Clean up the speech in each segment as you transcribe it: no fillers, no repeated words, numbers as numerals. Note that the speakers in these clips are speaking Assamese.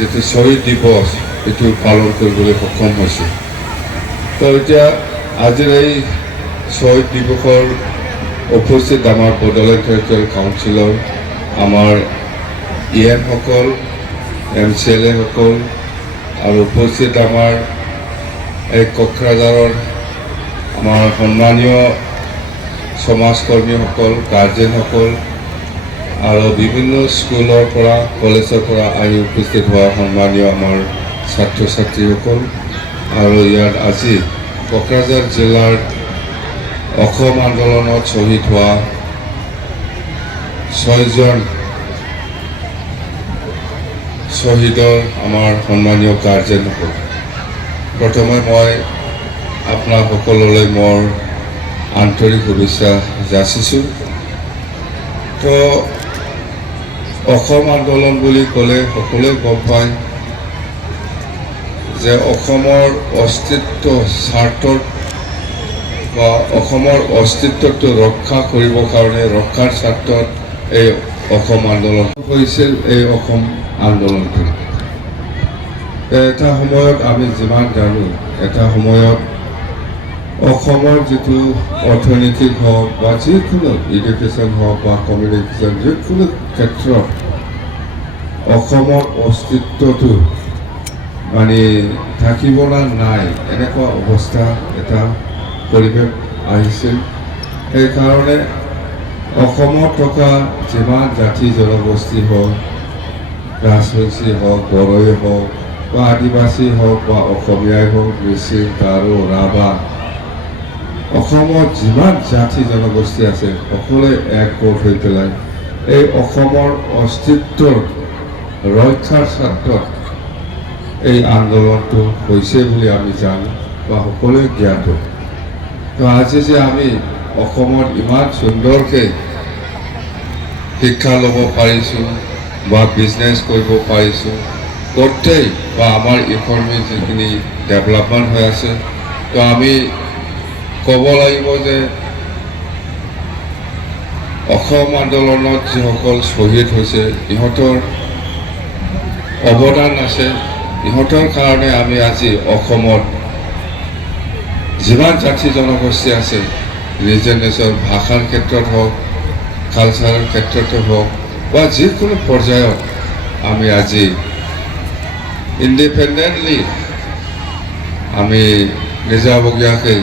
যিটো শ্বহীদ দিৱস এইটো পালন কৰিবলৈ সক্ষম হৈছে। তো এতিয়া আজিৰ এই শ্বহীদ দিৱসৰ উপস্থিত আমাৰ বড়োলেণ্ড টেৰিটৰিয়েল কাউন্সিলৰ আমাৰ সকল MCLA সকল আৰু উপস্থিত আমাৰ এই কোকৰাঝাৰৰ আমাৰ সন্মানীয় সমাজকৰ্মীসকল, গাৰ্জেনসকল আৰু বিভিন্ন স্কুলৰ পৰা কলেজৰ পৰা আহি উপস্থিত হোৱা সন্মানীয় আমাৰ ছাত্ৰ ছাত্ৰীসকল আৰু ইয়াত আজি কোকৰাঝাৰ জিলাৰ অসম আন্দোলনত শ্বহীদ হোৱা 6জন শ্বহীদৰ আমাৰ সন্মানীয় গাৰ্জেনসকল, প্ৰথমে মই আপোনাৰ সকলোলৈ মোৰ আন্তৰিক শুভেচ্ছা যাচিছোঁ। তো অসম আন্দোলন বুলি ক'লে সকলোৱে গম পায় যে অসমৰ অস্তিত্ব স্বাৰ্থত বা অসমৰ অস্তিত্বটো ৰক্ষা কৰিবৰ কাৰণে ৰক্ষাৰ স্বাৰ্থত এই অসম আন্দোলন হৈছিল। এই অসম আন্দোলনটো এটা সময়ত আমি যিমান জানো, এটা সময়ত অসমৰ যিটো অৰ্থনৈতিক হওক বা যিকোনো এডুকেশ্যন হওক বা কমিউনিকেশ্যন যিকোনো ক্ষেত্ৰত অসমৰ অস্তিত্বটো মানে থাকিব না নাই এনেকুৱা অৱস্থা এটা পৰিৱেশ আহিছিল। সেইকাৰণে অসমত থকা যিমান জাতি জনগোষ্ঠী হওক, ৰাজবংশী হওক, বড়োই হওক বা আদিবাসী হওক বা অসমীয়াই হওক, মিচিং, গাৰো, ৰাভা, অসমত যিমান জাতি জনগোষ্ঠী আছে সকলোৱে একগোট হৈ পেলাই এই অসমৰ অস্তিত্বৰ ৰক্ষাৰ স্বাৰ্থত এই আন্দোলনটো হৈছে বুলি আমি জানো বা সকলোৱে জ্ঞাত। তো আজি যে আমি অসমত ইমান সুন্দৰকৈ শিক্ষা ল'ব পাৰিছোঁ বা বিজনেছ কৰিব পাৰিছোঁ, গোটেই বা আমাৰ ইকনমি যিখিনি ডেভেলপমেণ্ট হৈ আছে, তো আমি ক'ব লাগিব যে অসম আন্দোলনত যিসকল শ্বহীদ হৈছে ইহঁতৰ অৱদান আছে। ইহঁতৰ কাৰণে আমি আজি অসমত যিমান জাতি জনগোষ্ঠী আছে নিজৰ নিজৰ ভাষাৰ ক্ষেত্ৰত হওক, কালচাৰৰ ক্ষেত্ৰতে হওক বা যিকোনো পৰ্যায়ত আমি আজি ইণ্ডিপেণ্ডেণ্টলি আমি নিজাববীয়াকৈ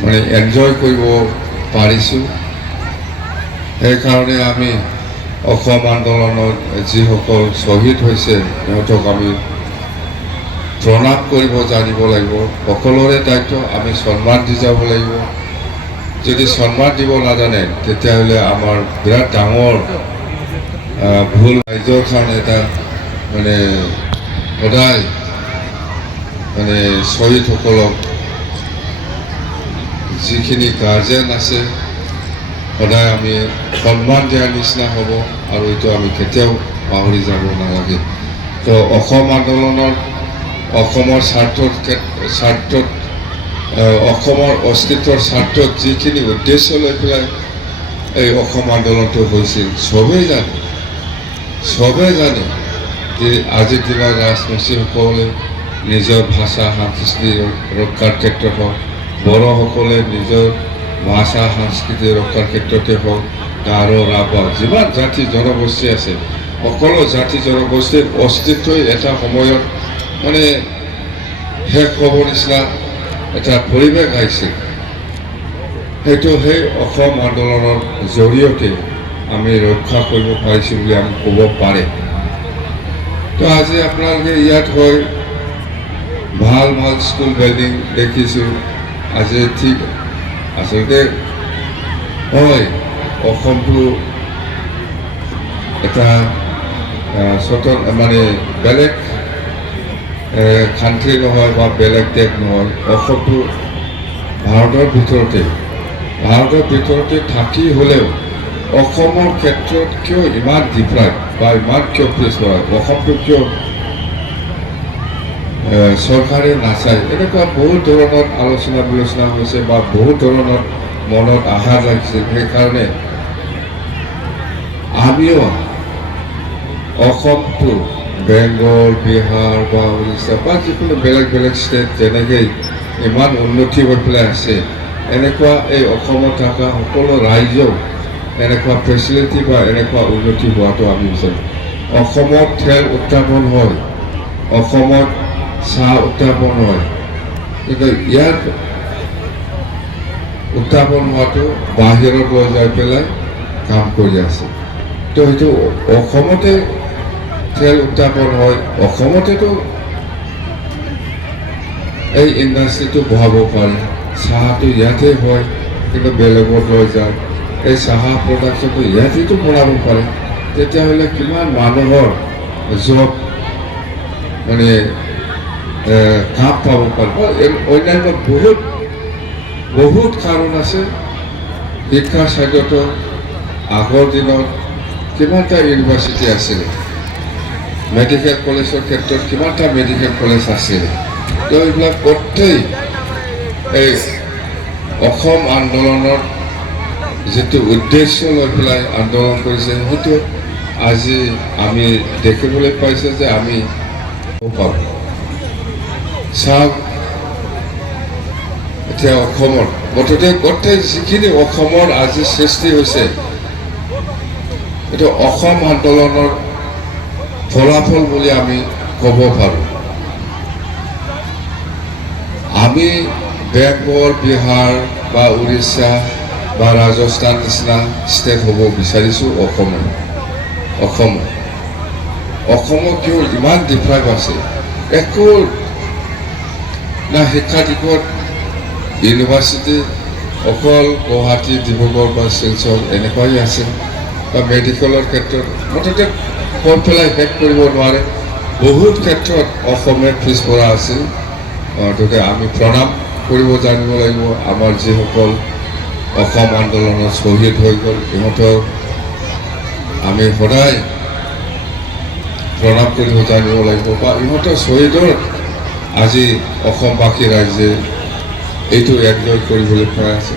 মানে এনজয় কৰিব পাৰিছোঁ। সেইকাৰণে আমি অসম আন্দোলনত যিসকল শ্বহীদ হৈছে সিহঁতক আমি প্ৰণাম কৰিব জানিব লাগিব। সকলোৰে দায়িত্ব আমি সন্মান দি যাব লাগিব। যদি সন্মান দিব নাজানে তেতিয়াহ'লে আমাৰ বিৰাট ডাঙৰ ভুল। ৰাইজৰ কাৰণে এটা মানে সদায় মানে শ্বহীদসকলক যিখিনি গাৰ্জেন আছে সদায় আমি সন্মান দিয়াৰ নিচিনা হ'ব আৰু এইটো আমি কেতিয়াও পাহৰি যাব নালাগে। তো অসম আন্দোলনৰ অসমৰ স্বাৰ্থত অসমৰ অস্তিত্বৰ স্বাৰ্থত যিখিনি উদ্দেশ্য লৈ পেলাই এই অসম আন্দোলনটো হৈছিল চবেই জানে যে আজিৰ দিনত ৰাজবংশীসকলে নিজৰ ভাষা সংস্কৃতি ৰক্ষাৰ ক্ষেত্ৰত হওক, বড়োসকলে নিজৰ ভাষা সংস্কৃতি ৰক্ষাৰ ক্ষেত্ৰতে হওক, গাৰো, ৰাভা যিমান জাতি জনগোষ্ঠী আছে সকলো জাতি জনগোষ্ঠীৰ অস্তিত্বই এটা সময়ত মানে শেষ হ'ব নিচিনা এটা পৰিৱেশ আহিছিল। সেইটো সেই অসম আন্দোলনৰ জৰিয়তে আমি ৰক্ষা কৰিব পাৰিছোঁ বুলি আমি ক'ব পাৰে। তো আজি আপোনালোকে ইয়াত হয় ভাল ভাল স্কুল বিল্ডিং দেখিছোঁ। আজি ঠিক আচলতে হয় অসমটো এটা স্বতন্ত্ৰ মানে বেলেগ কাণ্ট্ৰি নহয় বা বেলেগ দেশ নহয়। অসমটো ভাৰতৰ ভিতৰতে থাকি হ'লেও অসমৰ ক্ষেত্ৰত কিয় ইমান ডিফাৰেণ্ট বা ইমান কিয় পিছ পৰা, অসমটো কিয় চৰকাৰে নাচায়, এনেকুৱা বহুত ধৰণৰ আলোচনা বিলোচনা হৈছে বা বহুত ধৰণৰ মনত আঘাত লাগিছিল। সেইকাৰণে আমিও অসমটো বেংগল বিহাৰ বা উৰিষ্যা বা যিকোনো বেলেগ বেলেগ ষ্টেট যেনেকৈ ইমান উন্নতি হৈ পেলাই আছে, এনেকুৱা এই অসমত থকা সকলো ৰাইজেও এনেকুৱা ফেচিলিটি বা এনেকুৱা উন্নতি হোৱাটো আমি বিচাৰোঁ। অসমত তেল উৎপাদন হয়, অসমত চাহ উৎপাদন হয়, কিন্তু ইয়াত উত্থাপন হোৱাটো বাহিৰত লৈ যাই পেলাই কাম কৰি আছে। তো সেইটো অসমতে তেল উত্থাপন হয়, অসমতেতো এই ইণ্ডাষ্ট্ৰিটো বহাব পাৰে, চাহটো ইয়াতে হয় কিন্তু বেলেগত লৈ যায়, এই চাহ প্ৰডাকশ্যনটো ইয়াতেতো বনাব পাৰে, তেতিয়াহ'লে কিমান মানুহৰ জব মানে কাম পাব পাৰিব। অন্যান্য বহুত কাৰণ আছে। শিক্ষাৰ চাইডতো আগৰ দিনত কিমানটা ইউনিভাৰ্চিটি আছিলে, মেডিকেল কলেজৰ ক্ষেত্ৰত কিমানটা মেডিকেল কলেজ আছিলে। তো এইবিলাক গোটেই এই অসম আন্দোলনৰ যিটো উদ্দেশ্য লৈ পেলাই আন্দোলন কৰিছে, সেইটো আজি আমি দেখিবলৈ পাইছে যে আমি পাওঁ। চাওক এতিয়া অসমৰ মুঠতে গোটেই যিখিনি অসমৰ আজি সৃষ্টি হৈছে, এইটো অসম আন্দোলনৰ ফলাফল বুলি আমি ক'ব পাৰোঁ। আমি বেংগল বিহাৰ বা উৰিষ্যা বা ৰাজস্থান নিচিনা ষ্টেট হ'ব বিচাৰিছোঁ অসমত কিয় ইমান ডিফাৰেঞ্চ আছে, একো না শিক্ষা দিশত ইউনিভাৰ্চিটি অকল গুৱাহাটী ডিব্ৰুগড় বা শিলচৰ এনেকুৱাই আছে, বা মেডিকেলৰ ক্ষেত্ৰত মুঠতে কৈ পেলাই শেষ কৰিব নোৱাৰে। বহুত ক্ষেত্ৰত অসমে পিছপৰা আছিল। গতিকে আমি প্ৰণাম কৰিব জানিব লাগিব আমাৰ যিসকল অসম আন্দোলনত শ্বহীদ হৈ গ'ল, ইহঁতক আমি সদায় প্ৰণাম কৰিব জানিব লাগিব, বা ইহঁতৰ শ্বহীদৰ আজি অসমবাসী ৰাইজে এইটো এনজয় কৰিবলৈ পাই আছে।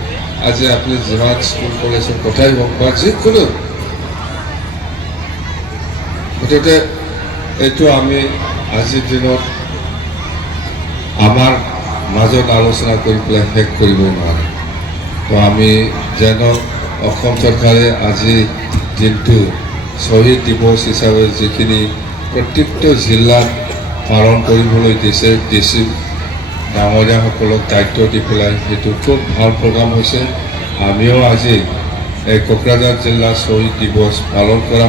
আজি আপুনি যিমান স্কুল কলেজৰ কথাই হওক বা যিকোনো, গতিকে এইটো আমি আজিৰ দিনত আমাৰ মাজত আলোচনা কৰি পেলাই শেষ কৰিব নোৱাৰে। তো আমি যেন অসম চৰকাৰে আজি দিনটো শ্বহীদ দিৱস হিচাপে যিখিনি প্ৰত্যেকটো জিলাত পালন কৰিবলৈ দিছে, ডাঙৰীয়াসকলক দায়িত্ব দি পেলাই সেইটো খুব ভাল প্ৰগ্ৰাম হৈছে। আমিও আজি এই কোকৰাঝাৰ জিলা শ্বহীদ দিৱস পালন কৰা